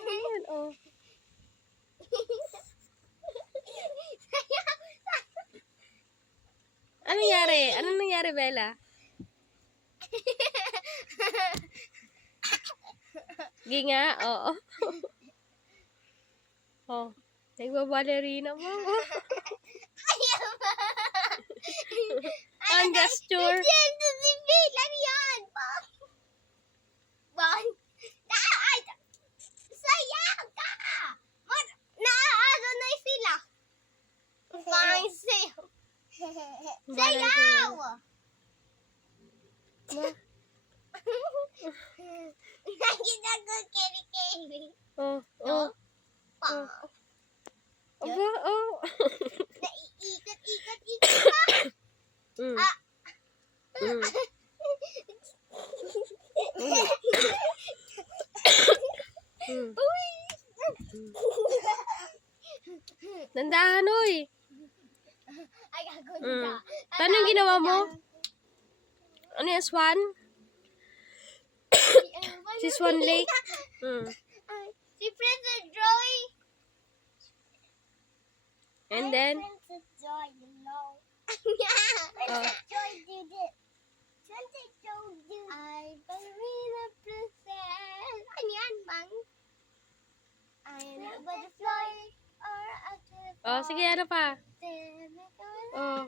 Ayan, oh. Ano nangyari? Ano nangyari, Bella? Ginga? Oo. Oh. Nagbabalerina mo. Ang gesture. Ito si Bilang yan. Bon. Sayang ka. Naano na sila. Parang sayaw. Sayaw. Nakita ko keri-keri. Oh, oh. Pang. Aba, oh. Naiikot-ikot-ikot pa. Mm. Ah. Mm. Mm. Nandahan, oy. Ay, gagawin Mm. Paano yung ginawa mo? Ano yan, Swan? Si Swan Lake? Mm. Si Princess Joy. And then? Princess Joy, you know. Oh. Joy did it. Princess Joy did it. I ballerina princess. Ano yan, bang? I am a butterfly or a Oh, sige, ano pa? Oh.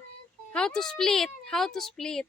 How to split? How to split?